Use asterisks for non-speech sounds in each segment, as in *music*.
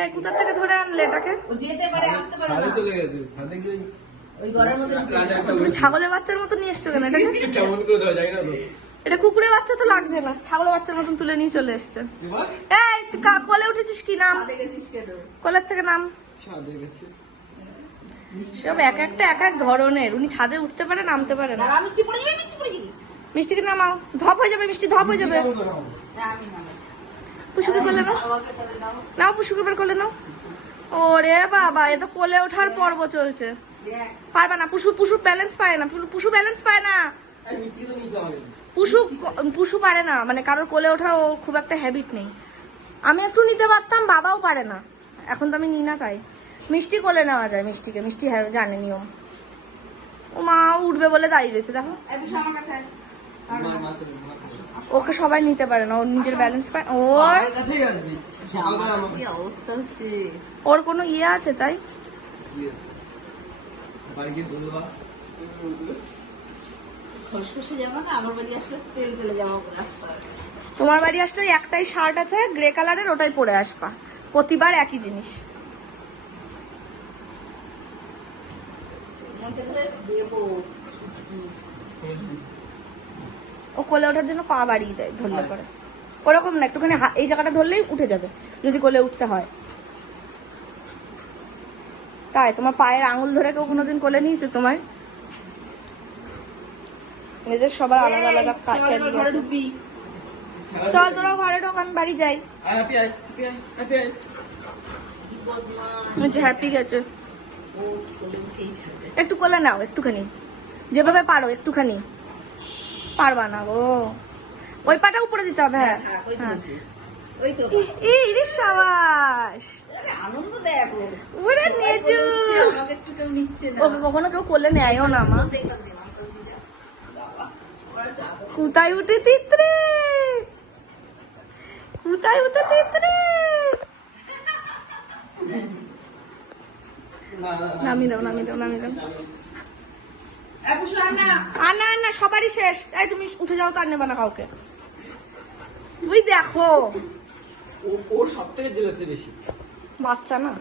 এই কোথা থেকে ধরে আনলে এটাকে? ও যেতে পারে আসতে পারে না। চলে গেছে ছাদে গিয়ে ওই ঘরের মধ্যে তুমি ছাগলের বাচ্চার মতো নিয়ে এসছো কেন? এটাকে *laughs* কেমন করে দেওয়া যায় না এটা কুকুরের বাচ্চা তো লাগছে না। ছাগলের বাচ্চার মতন তুলে নিয়ে চলে এসছে। এই তুই কা- কোলে উঠেছিস কি? নাম? কোলের থেকে নাম? সব এক একটা এক এক ধরনের। উনি ছাদে উঠতে পারে নামতে পারে না। মিষ্টি পড়ে যাবে, মিষ্টি পড়ে যাবে। মিষ্টিকে নামাও। ধপ হয়ে যাবে মিষ্টি ধপ হয়ে যাবে। আমি নামাচ্ছি। পুষুকে কোলে নাও। নাও। পুষুকে বের কোলে নাও। ওরে বাবা, এ তো কোলে ওঠার পর্ব চলছে। পারবে না পুষু পুষু ব্যালেন্স পায় না। পুষু ব্যালেন্স পায় না। পুষু পুষু পারে না। মানে কারোর কোলে ওঠার ও খুব একটা হ্যাবিট নেই। আমি একটু নিতে পারতাম, বাবাও পারে না। এখন তো আমি নিই না তাই। মিষ্টি কোলে নেওয়া যায় মিষ্টিকে। মিষ্টি হ্যাঁ জানে নিয়ম। ও মা উঠবে বলে দাঁড়িয়ে রয়েছে, দেখো এই বুঝো আমার কাছে আয়। ওকে সবাই নিতে পারে না ওর নিজের ব্যালেন্স পায়। ও কি অবস্থা হচ্ছে? ওর কোনো ইয়ে আছে তাই? বাড়ি গিয়ে বলবা খসখসে যাব না আমার বাড়ি আসলে তেল তেলে যাব রাস্তায় তোমার বাড়ি আসলে ওই একটাই শার্ট আছে গ্রে কালারের ওটাই পরে আসবা। প্রতিবার একই জিনিস। দেবো ও কোলে ওঠার জন্য পা বাড়িয়ে দেয় ধরলে করে ওরকম না একটুখানি এই জায়গাটা ধরলেই উঠে যাবে যদি কোলে উঠতে হয়। তাই তোমার পায়ের আঙুল ধরে কেউ কোনোদিন কোলে নিয়েছে তোমায়? এদের সবার আলাদা আলাদা চল তোরা ঘরে ঢোক আমি বাড়ি যাই। হ্যাপি গেছে। একটু কোলে নাও একটুখানি। যেভাবে পারো একটুখানি। পারবা না গো। ওই পাটা উপরে দিতে হবে হ্যাঁ। হ্যাঁ, ওই তো হ্যাঁ। হচ্ছে। ওই তো এই রে সাবাস। আনন্দ দেখো ওরে নেজু আমাকে একটু কেউ নিচ্ছে না। ওকে কখনো কেউ কোলে নেয়ও না মা। কোথায় উঠে তিতরে? কোথায় উঠে তিতরে? নামি দাও নামি দাও নামি দাও। এই বুঝো, আর না। না না সবারই শেষ। এই তুমি উঠে যাও তো আর নেবা না কাউকে। তুই দেখো। ওর সব থেকে জেলেছে বেশি। বাচ্চা না?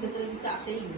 ভেতরে কিছু আসেই নি।